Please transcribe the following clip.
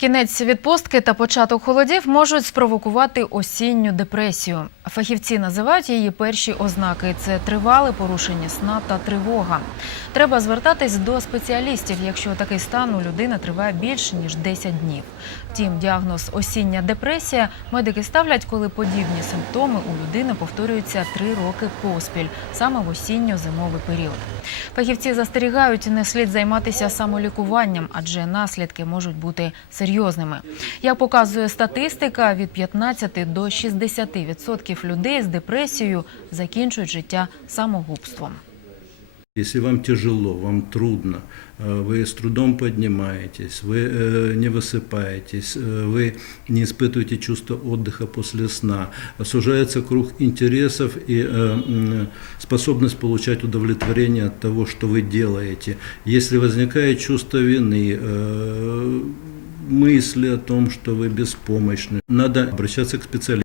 Кінець відпустки та початок холодів можуть спровокувати осінню депресію. Фахівці називають її перші ознаки: це тривале порушення сна та тривога. Треба звертатись до спеціалістів, якщо такий стан у людини триває більше ніж 10 днів. Втім, діагноз осіння депресія медики ставлять, коли подібні симптоми у людини повторюються три роки поспіль, саме в осінньо-зимовий період. Фахівці застерігають, не слід займатися самолікуванням, адже наслідки можуть бути серйозними. Як показує статистика, від 15 до 60% людей з депресією закінчують життя самогубством. Если вам тяжело, вам трудно, э, вы с трудом поднимаетесь, вы э, не высыпаетесь, э, вы не испытываете чувство отдыха после сна, сужается круг интересов и э, м, способность получать удовлетворение от того, что вы делаете. Если возникает чувство вины, э, мысли о том, что вы беспомощны, надо обращаться к специалисту.